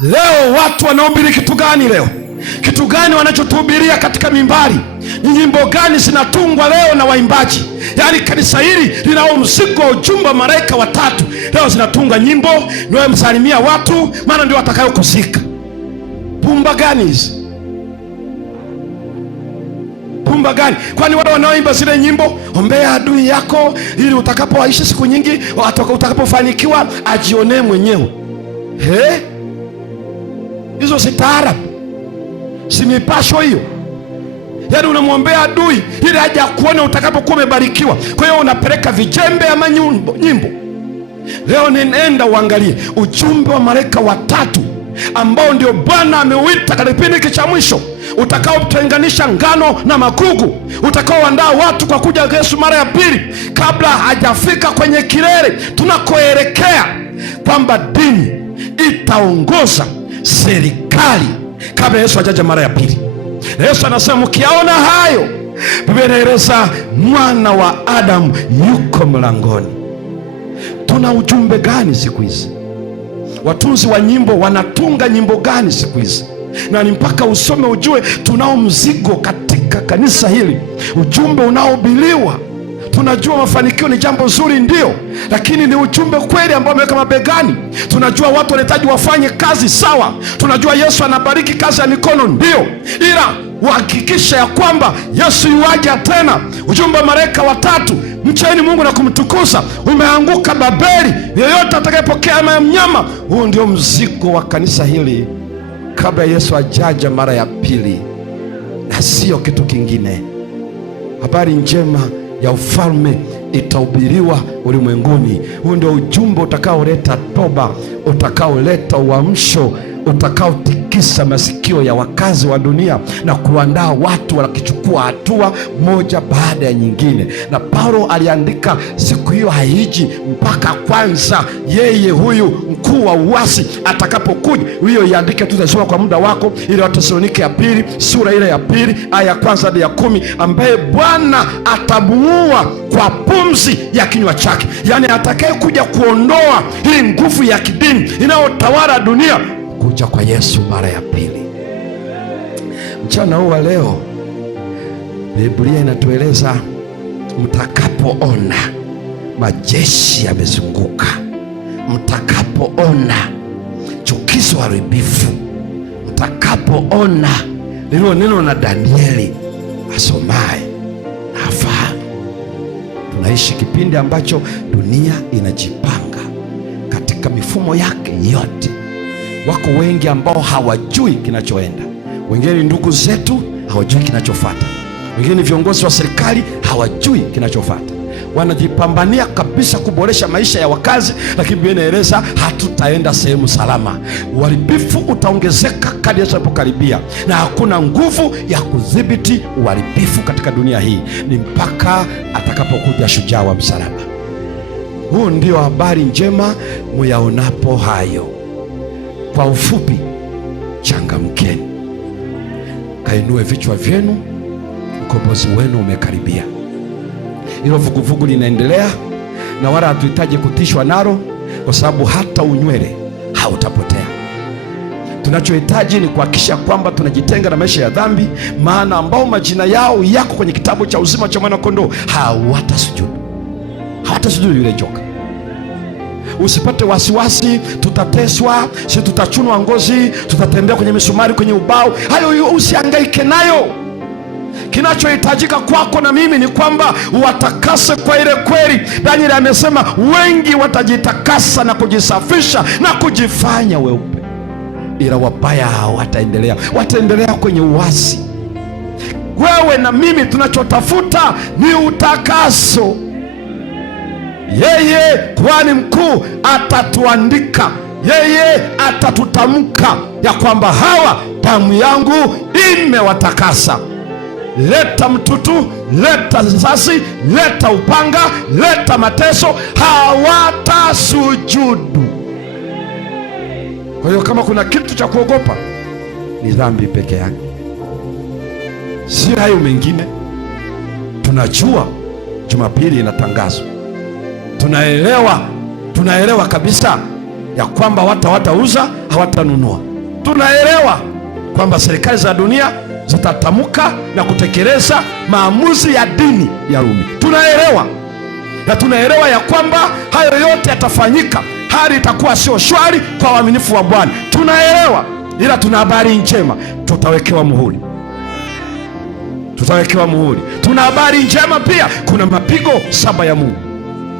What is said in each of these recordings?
Leo watu wanaohubiri kitu gani leo? Kitu gani wanachotuhubiria katika mimbari? Ni nyimbo gani zinatungwa leo na waimbaji? Yaani kanisa hili linao mzigo wa ujumbe wa malaika watatu. Leo zinatunga nyimbo, ndio msalimia watu, maana ndio watakayo kuzika. Pumba gani hizi? Pumba gani? Kwani wale wanaoimba zile nyimbo, ombea adui yako ili utakapoishi siku nyingi, utakapofanikiwa ajionee mwenyewe. Hizo si taarabu, si mipasho hiyo. Yaani unamwombea adui ili aje akuone utakapokuwa umebarikiwa. Kwa hiyo unapeleka vijembe ama nyimbo. Leo nenda uangalie ujumbe wa malaika watatu ambao ndio Bwana ameuita katika kipindi cha mwisho, utakaotenganisha ngano na magugu, utakaoandaa watu kwa kuja Yesu mara ya pili, kabla hajafika kwenye kilele tunakoelekea, kwamba dini itaongoza serikali kabla Yesu hajaja mara ya pili. Yesu anasema mkiaona hayo, Biblia inaeleza mwana wa Adamu yuko mlangoni. Tuna ujumbe gani siku hizi? Watunzi wa nyimbo wanatunga nyimbo gani siku hizi? Na ni mpaka usome ujue tunao mzigo katika kanisa hili, ujumbe unaohubiriwa. Tunajua mafanikio ni jambo zuri, ndio, lakini ni ujumbe kweli ambao ameweka mabegani. Tunajua watu wanahitaji wafanye kazi, sawa. Tunajua Yesu anabariki kazi ya mikono, ndio, ila uhakikisha ya kwamba Yesu yuaja tena. Ujumbe wa malaika watatu, mcheni Mungu na kumtukuza, umeanguka Babeli. Yeyote atakayepokea ama mnyama, huu ndio mzigo wa kanisa hili kabla Yesu ajaja mara ya pili, na sio kitu kingine. Habari njema ya ufalme itahubiriwa ulimwenguni. Huu ndio ujumbe utakaoleta toba, utakaoleta uamsho, utakaotikisa masikio ya wakazi wa dunia na kuandaa watu wakichukua hatua moja baada ya nyingine. Na Paulo aliandika, siku hiyo haiji mpaka kwanza yeye huyu mkuu wa uasi atakapokuja. Hiyo iandike, tutasoma kwa muda wako, ile Wathesalonike ya pili sura ile ya pili aya ya kwanza hadi ya 10, ambaye Bwana atamuua kwa pumzi ya kinywa chake. Yaani atakaye kuja kuondoa hii nguvu ya kidini inayotawala dunia, kuja kwa Yesu mara ya pili. Mchana huu wa leo Biblia inatueleza mtakapoona majeshi yamezunguka, mtakapoona chukizo haribifu, mtakapoona lilo neno na Danieli asomaye na afahamu. Tunaishi kipindi ambacho dunia inajipanga katika mifumo yake yote. Wako wengi ambao hawajui kinachoenda. Wengine ni ndugu zetu, hawajui kinachofuata. Wengine ni viongozi wa serikali, hawajui kinachofuata. Wanajipambania kabisa kuboresha maisha ya wakazi, lakini Biblia inaeleza hatutaenda sehemu salama. Uharibifu utaongezeka kadri Yesu anapokaribia, na hakuna nguvu ya kudhibiti uharibifu katika dunia hii, ni mpaka atakapokuja shujaa wa msalaba. Huu ndio habari njema muyaonapo hayo. Kwa ufupi, changamkeni, kainue vichwa vyenu, mkombozi wenu umekaribia. Hilo vuguvugu linaendelea, na wala hatuhitaji kutishwa nalo, kwa sababu hata unywele hautapotea. Tunachohitaji ni kuhakikisha kwamba tunajitenga na maisha ya dhambi, maana ambao majina yao yako kwenye kitabu cha uzima cha mwana kondoo hawatasujudu yule joka. Usipate wasiwasi, tutateswa, si tutachunwa ngozi, tutatembea kwenye misumari kwenye ubao. Hayo usihangaike nayo. Kinachohitajika kwako na mimi ni kwamba watakase kwa ile kweli. Danieli amesema wengi watajitakasa na kujisafisha na kujifanya weupe, ila wabaya wataendelea kwenye uasi. Wewe na mimi tunachotafuta ni utakaso. Yeye kuhani mkuu atatuandika, yeye atatutamka ya kwamba hawa damu yangu imewatakasa. Leta mtutu, leta risasi, leta upanga, leta mateso, hawatasujudu. Kwa hiyo kama kuna kitu cha kuogopa, ni dhambi peke yake, si hayo mengine. Tunajua Jumapili inatangazwa, tunaelewa kabisa ya kwamba watu hawatauza, hawatanunua. Tunaelewa kwamba serikali za dunia zitatamka na kutekeleza maamuzi ya dini ya Rumi. Tunaelewa, na tunaelewa ya kwamba hayo yote yatafanyika, hali itakuwa sio shwari kwa waaminifu wa Bwana. Tunaelewa, ila tuna habari njema, tutawekewa muhuri. Tutawekewa muhuri. Tuna habari njema pia, kuna mapigo 7 ya Mungu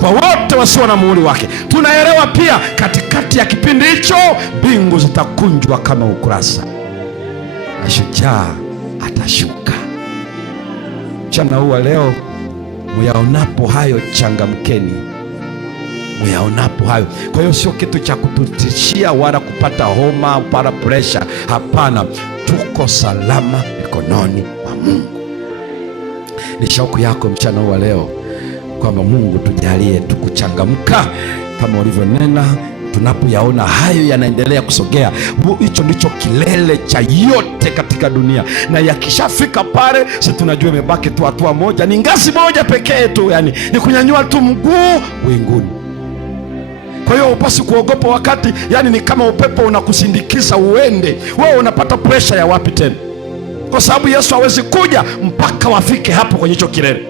kwa wote wasio na muhuri wake. Tunaelewa pia, katikati ya kipindi hicho mbingu zitakunjwa kama ukurasa na shujaa atashuka. Mchana huu wa leo, muyaonapo hayo changamkeni, muyaonapo hayo. Kwa hiyo sio kitu cha kututishia wala kupata homa wala presha. Hapana, tuko salama mikononi mwa Mungu. Ni shauku yako mchana huu wa leo kwamba Mungu tujalie tukuchangamka kama ulivyonena. Tunapoyaona hayo yanaendelea kusogea, hicho ndicho kilele cha yote katika dunia, na yakishafika pale, si tunajua imebaki tu hatua moja, ni ngazi moja pekee tu, yani ni kunyanyua tu mguu mbinguni. Kwa hiyo upasi kuogopa wakati, yani ni kama upepo unakusindikiza uende, wewe unapata presha ya wapi tena? Kwa sababu Yesu hawezi kuja mpaka wafike hapo kwenye hicho kilele.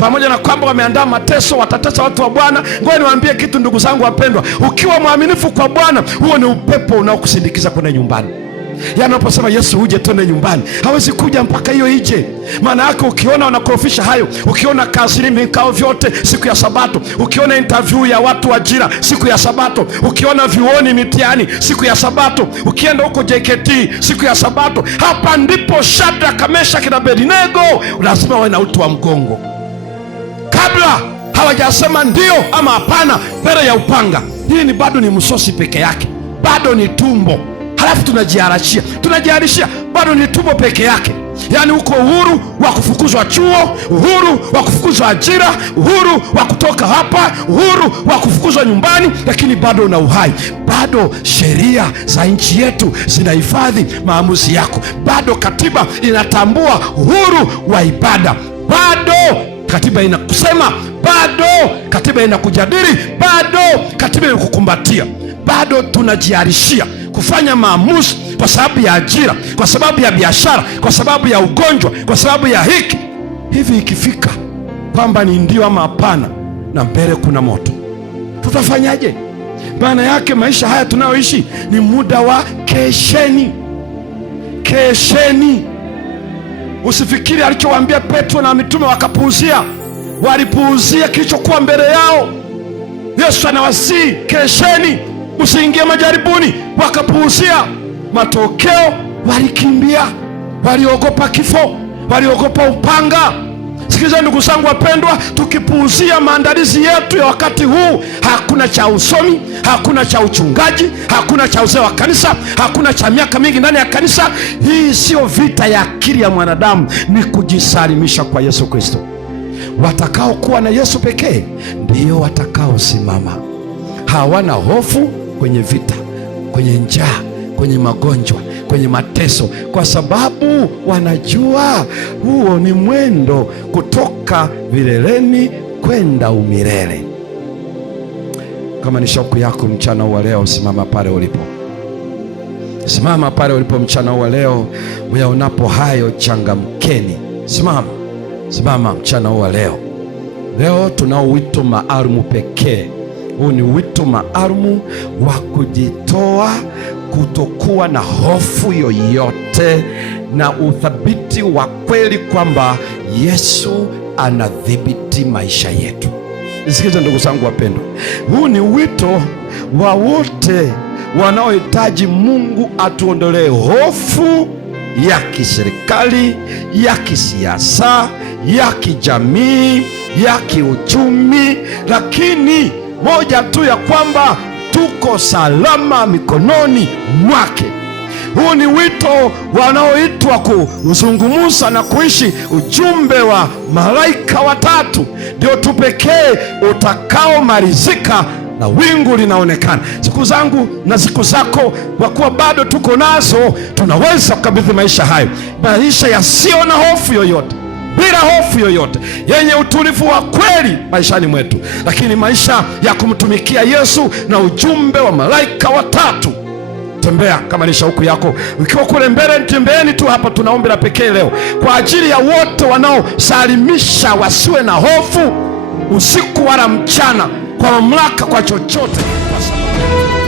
Pamoja na kwamba wameandaa mateso, watatesa watu wa Bwana. Ngoja niwaambie kitu, ndugu zangu wapendwa, ukiwa mwaminifu kwa Bwana, huo ni upepo unaokusindikiza kwenda nyumbani. Yaani unaposema Yesu uje twende nyumbani, hawezi kuja mpaka hiyo ije. Maana yake ukiona wanakorofisha hayo, ukiona kazini vikao vyote siku ya Sabato, ukiona interview ya watu ajira siku ya Sabato, ukiona vyuoni mitihani siku ya Sabato, ukienda huko JKT siku ya Sabato, hapa ndipo Shadraka, Meshaki na Abednego lazima wawe na uti wa mgongo kabla hawajasema ndio ama hapana mbele ya upanga. Hii ni bado ni msosi peke yake, bado ni tumbo. Halafu tunajiharishia bado ni tumbo peke yake. Yaani uko uhuru wa kufukuzwa chuo, uhuru wa kufukuzwa ajira, uhuru wa kutoka hapa, uhuru wa kufukuzwa nyumbani, lakini bado una uhai. Bado sheria za nchi yetu zinahifadhi maamuzi yako. Bado katiba inatambua uhuru wa ibada. Bado katiba inakusema, bado katiba inakujadili, bado katiba inakukumbatia. Bado tunajiharishia kufanya maamuzi kwa sababu ya ajira, kwa sababu ya biashara, kwa sababu ya ugonjwa, kwa sababu ya hiki. Hivi ikifika kwamba ni ndio ama hapana, na mbele kuna moto, tutafanyaje? Maana yake maisha haya tunayoishi ni muda wa kesheni. Kesheni. Usifikiri alichowaambia Petro na mitume wakapuuzia. Walipuuzia kilichokuwa mbele yao. Yesu anawasihi, kesheni, usiingie majaribuni. Wakapuuzia. Matokeo walikimbia, waliogopa kifo, waliogopa upanga. Sikiliza ndugu zangu wapendwa, tukipuuzia maandalizi yetu ya wakati huu, hakuna cha usomi, hakuna cha uchungaji, hakuna cha uzee wa kanisa, hakuna cha miaka mingi ndani ya kanisa. Hii sio vita ya akili ya mwanadamu, ni kujisalimisha kwa Yesu Kristo. Watakaokuwa na Yesu pekee ndio watakaosimama. Hawana hofu kwenye vita, kwenye njaa, kwenye magonjwa, kwenye mateso, kwa sababu wanajua huo ni mwendo kutoka vileleni kwenda umilele. Kama ni shauku yako mchana huu wa leo, simama pale ulipo. Simama pale ulipo mchana huu wa leo. Uyaonapo hayo changamkeni. Simama mchana huu wa leo. Leo tunao wito maalumu pekee. Huu ni wito maalumu wa kujitoa, kutokuwa na hofu yoyote, na uthabiti wa kweli kwamba Yesu anadhibiti maisha yetu. Nisikize ndugu zangu wapendwa, huu ni wito wa wote wanaohitaji Mungu atuondolee hofu ya kiserikali, ya kisiasa, ya kijamii, ya kiuchumi, lakini moja tu ya kwamba tuko salama mikononi mwake. Huu ni wito wanaoitwa kuzungumza na kuishi ujumbe wa malaika watatu, ndio tu pekee utakaomalizika na wingu linaonekana. Siku zangu na siku zako, kwa kuwa bado tuko nazo, tunaweza kukabidhi maisha hayo, maisha yasiyo na hofu yoyote, bila hofu yoyote, yenye utulivu wa kweli maishani mwetu, lakini maisha ya kumtumikia Yesu na ujumbe wa malaika watatu. tembea kama ni shauku yako. Ukiwa kule mbele, tembeeni tu hapa. Tuna ombi la pekee leo kwa ajili ya wote wanaosalimisha, wasiwe na hofu usiku wala mchana, kwa mamlaka, kwa chochote, kwa sababu